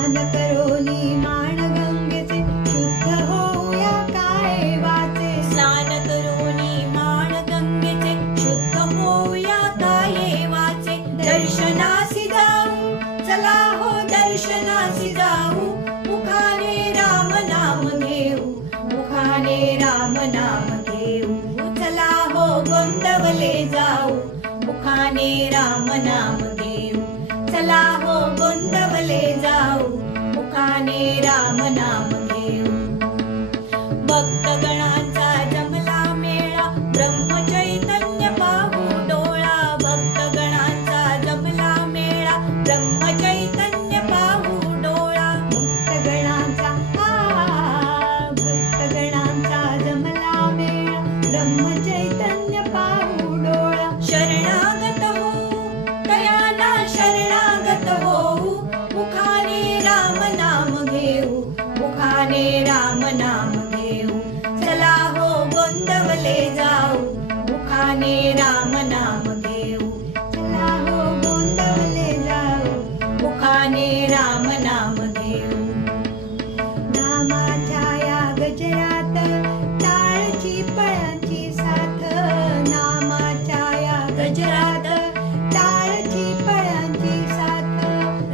स्नान करोनी माण गंगेचे शुद्ध होऊया काय वाचे स्नान करोनी माण गंगेचे शुद्ध होऊया काय वाचे दर्शनासी जाऊ चला हो दर्शनासी जाऊ मुखाने राम नाम घेऊ मुखाने राम नाम घेऊ चला हो गोंदवले जाऊ मुखाने राम नाम घेऊ चला हो गोंदवले जाऊ मुखाने राम नाम घेऊ भक्तगणांचा जमला मेळा ब्रह्मचैतन्य पाहू डोळा भक्तगणांचा जमला मेळा ब्रह्मचैतन्य पाहू डोळा भक्तगणांचा जमला मेळा ब्रह्मचैतन्य पाहू डोळा शरणागत हो दयाला शरणागत होऊ मुखाने राम नाम घेऊ मुखाने राम नाम घेऊ चला हो गोंदवले जाऊ मुखाने राम नाम घेऊ चला हो गोंदवले जाऊ मुखाने राम नाम घेऊ नामाच्या या गजरात टाळची पळाची साथ नामाच्या या गजरात टाळची पळाची साथ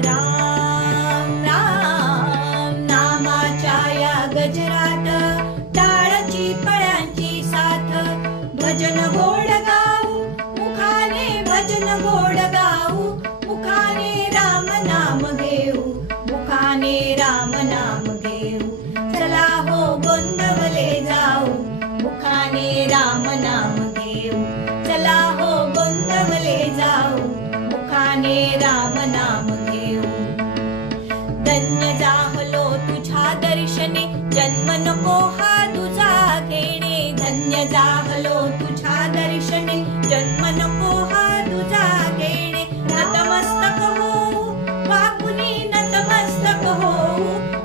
राम राम नामाच्या या गजरात टाळची पळ्यांची साथ भजन गोड गाऊ मुखाने भजन गोड गाऊ मुखाने राम नाम घेऊ मुखाने राम नाम घेऊ चला हो गोंदवले जाऊ मुखाने राम नाम घेऊ चला हो गोंदवले जाऊ मुखाने राम नाम घेऊ धन्य जाहलो तुझ्या दर्शने जन्म नको हा तुझा घेणे धन्य जाहलो तुझ्या दर्शने जन्म नको हा तुझा घेणे नतमस्तक हो बापुनी नतमस्तक हो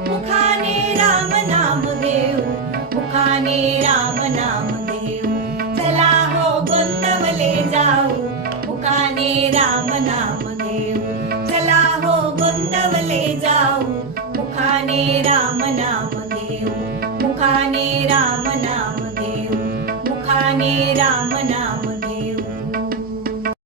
मुखाने राम नाम घेऊ मुखाने राम नाम घेऊ चला हो गोंदवले जाऊ मुखाने राम नाम घेऊ चला हो गोंदवले जाऊ मुखाने राम नाम घेऊ मुखाने राम नाम घेऊ मुखाने राम नाम